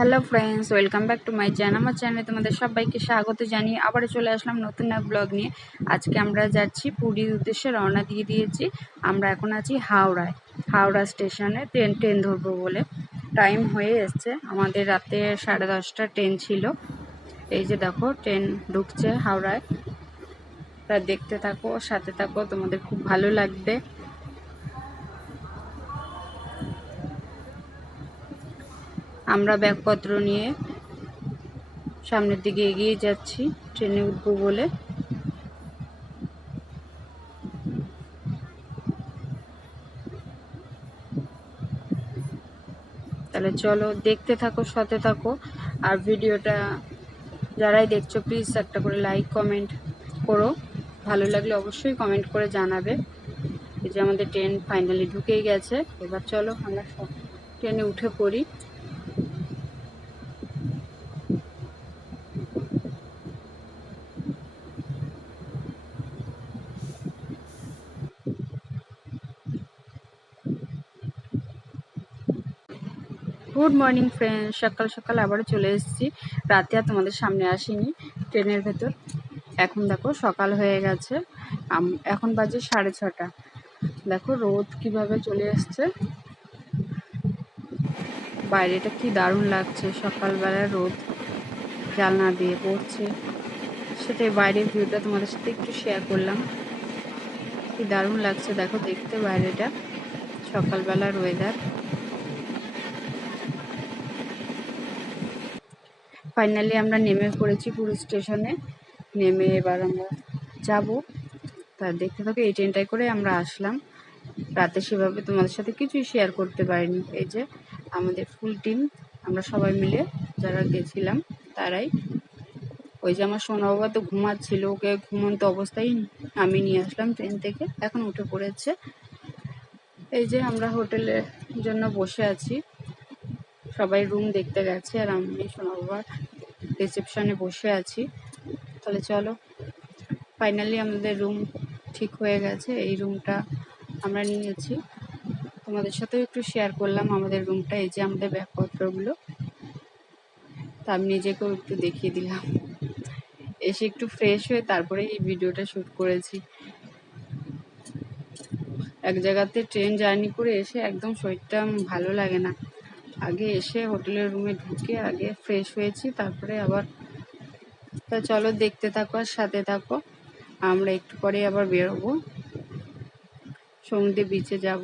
Hello friends, welcome back to my channel. আমার চ্যানেলে তোমাদের সবাইকে স্বাগত জানিয়ে আবারও চলে আসলাম নতুন এক ব্লগ নিয়ে। আজকে আমরা যাচ্ছি পুরীর উদ্দেশ্যে, রওনা দিয়ে দিয়েছি। আমরা এখন আছি হাওড়া স্টেশনে ট্রেন ধরবো বলে। টাইম হয়ে এসছে, আমাদের রাতে 10:30 ট্রেন ছিল। এই যে দেখো ট্রেন ঢুকছে হাওড়ায়। তা দেখতে থাকো, সাথে থাকো, তোমাদের খুব ভালো লাগবে। আমরা ব্যাগপত্র নিয়ে সামনের দিকে এগিয়ে যাচ্ছি ট্রেনে উঠবো বলে। তাহলে চলো দেখতে থাকো, সাথে থাকো। আর ভিডিওটা যারাই দেখছো প্লিজ একটা করে লাইক কমেন্ট করো, ভালো লাগলে অবশ্যই কমেন্ট করে জানাবে। এই যে আমাদের ট্রেন ফাইনালি ঢুকেই গেছে। এবার চলো আমরা সব ট্রেনে উঠে পড়ি। গুড মর্নিং ফ্রেন্ডস, সকাল সকাল আবারও চলে এসেছি। রাতে আর তোমাদের সামনে আসিনি ট্রেনের ভেতর। এখন দেখো সকাল হয়ে গেছে, এখন বাজে 6:30। দেখো রোদ কিভাবে চলে এসছে, বাইরেটা কি দারুণ লাগছে। সকালবেলা রোদ জানলা দিয়ে পড়ছে, সেটাই বাইরের ভিউটা তোমাদের সাথে একটু শেয়ার করলাম। কি দারুণ লাগছে দেখো দেখতে বাইরেটা, সকালবেলার ওয়েদার। ফাইনালি আমরা নেমে পড়েছি পুরী স্টেশনে। নেমে এবার আমরা যাব। তা দেখতে থাকো, এই ট্রেনটাই করে আমরা আসলাম। রাতে সেভাবে তোমাদের সাথে কিছুই শেয়ার করতে পারিনি। এই যে আমাদের ফুল টিম, আমরা সবাই মিলে যারা গেছিলাম তারাই। ওই যে আমার সোনা বাবা তো ঘুমাচ্ছিল, ওকে ঘুমন্ত অবস্থায় আমি নিয়ে আসলাম ট্রেন থেকে, এখন উঠে পড়েছে। এই যে আমরা হোটেলের জন্য বসে আছি, সবাই রুম দেখতে গেছে আর আমি সোনা বাবার রিসেপশনে বসে আছি। তাহলে চলো, ফাইনালি আমাদের রুম ঠিক হয়ে গেছে। এই রুমটা আমরা নিয়েছি, তোমাদের সাথেও একটু শেয়ার করলাম আমাদের রুমটা। এই যে আমাদের ব্যাগপত্রগুলো, তা আমি নিজেকেও একটু দেখিয়ে দিলাম। এসে একটু ফ্রেশ হয়ে তারপরে এই ভিডিওটা শ্যুট করেছি। এক জায়গাতে ট্রেন জার্নি করে এসে একদম শরীরটা ভালো লাগে না। আগে এসে হোটেলের রুমে ঢুকে আগে ফ্রেশ হয়েছি, তারপরে আবার। তা চলো দেখতে থাকো আর সাথে থাকো। আমরা একটু পরে আবার বেরোবো, সমুদ্রে বিচে যাব।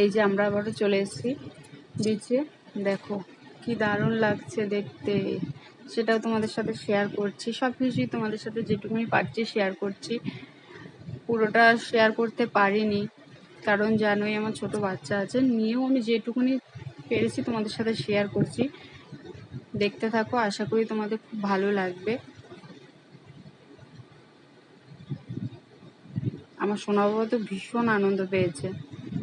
এই যে আমরা আবারও চলে এসেছি বিচে। দেখো কি দারুণ লাগছে দেখতে, সেটাও তোমাদের সাথে শেয়ার করছি। সব কিছুই তোমাদের সাথে যেটুকুনি পারছি শেয়ার করছি। পুরোটা শেয়ার করতে পারিনি, কারণ জানোই আমার ছোট বাচ্চা আছে, নিয়েও আমি যেটুকুনি পেরেছি তোমাদের সাথে শেয়ার করছি। দেখতে থাকো, আশা করি তোমাদের খুব ভালো লাগবে। আমার সোনা বাবা তো ভীষণ আনন্দ পেয়েছে,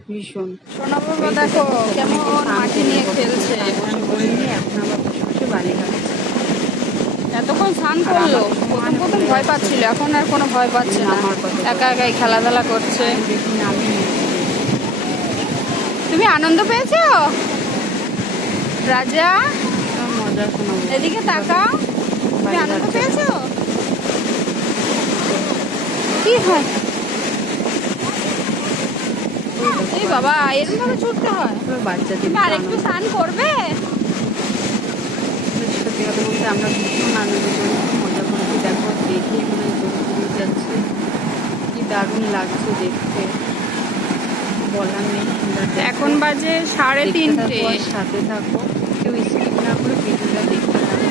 ভীষণ। সোনা বাবা দেখো কেমন মাটি নিয়ে খেলছে, এখন আবার বসে বসে বালি খাচ্ছে। এতক্ষণ স্নান করলো, প্রথম ভয় পাচ্ছিল, এখন আর কোনো ভয় পাচ্ছে না, একা একাই খেলাধুলা করছে। তুমি আনন্দ পেয়েছো রাজা? মজা শোনাবো, এদিকে তাকাও। তুমি আনন্দ পেয়েছো? কি হয় এই বাবা, এরকম ভাবে ছুটতে হয় বাচ্চা? তুমি আর একটু স্নান করবে? সত্যি কথা বলতে আমরা ভীষণ আনন্দ করেছি, মজা করেছি। দেখো দেখে মনে ঘুরে যাচ্ছে, কি দারুণ লাগছে দেখতে, বলার নেই। এখন বাজে 3:30। সাথে থাকো, কেউ স্কিপ না করে ভিডিওটা দেখতে থাকো।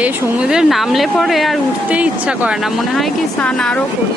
এই সমুদ্রে নামলে পরে আর উঠতে ইচ্ছা করে না, মনে হয় কি স্নান আরো করি।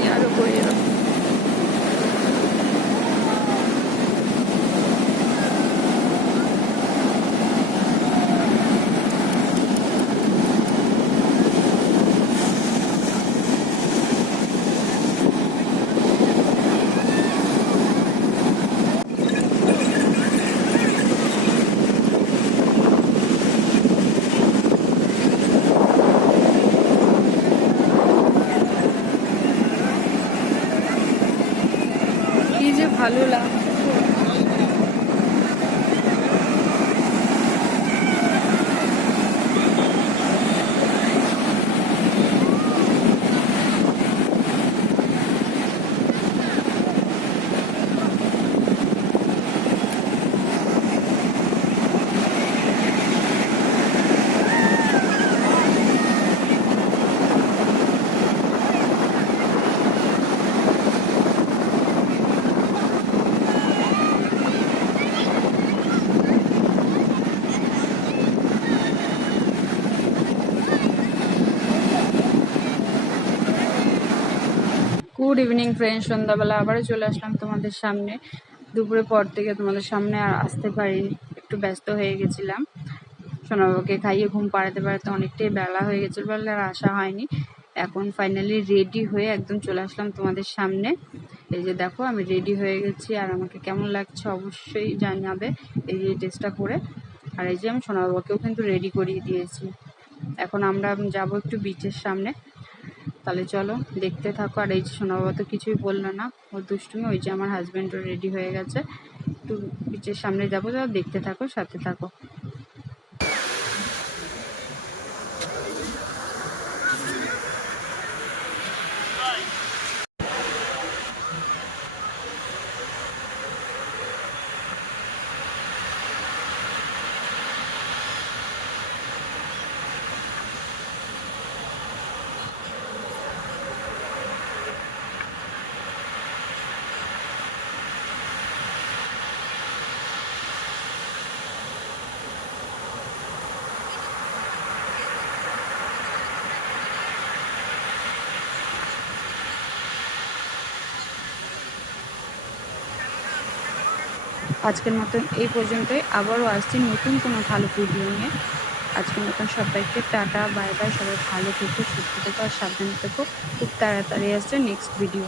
ভালো লাগছে। গুড ইভিনিং ফ্রেন্ড, সন্ধ্যাবেলা আবারও চলে আসলাম তোমাদের সামনে। দুপুরের পর থেকে তোমাদের সামনে আর আসতে পারিনি, একটু ব্যস্ত হয়ে গেছিলাম। সোনাবাবুকে খাইয়ে ঘুম পাড়াতে পাড়াতে অনেকটাই বেলা হয়ে গেছিল বলে আর আসা হয়নি। এখন ফাইনালি রেডি হয়ে একদম চলে আসলাম তোমাদের সামনে। এই যে দেখো আমি রেডি হয়ে গেছি, আর আমাকে কেমন লাগছে অবশ্যই জানাবে এই যে ড্রেসটা পরে। আর এই যে আমি সোনাবাবুকেও কিন্তু রেডি করিয়ে দিয়েছি। এখন আমরা যাব একটু বিচের সামনে, তাহলে চলো দেখতে থাকো। আর এই যে সোনাবাবা তো কিছুই বললো না, ওর দুষ্টুমি। ওই যে আমার হাজব্যান্ডও রেডি হয়ে গেছে, একটু বিচের সামনে যাবো, যাও দেখতে থাকো, সাথে থাকো। আজকের মতন এই পর্যন্তই, আবারও আসছি নতুন কোনো ভালো ভিডিও নিয়ে। আজকের মতন সবাইকে টাটা, বাই বাই। সবাই ভালো থেকো, সুস্থ থেকো আর সাবধানে থেকো। খুব তাড়াতাড়ি আসছে নেক্সট ভিডিও।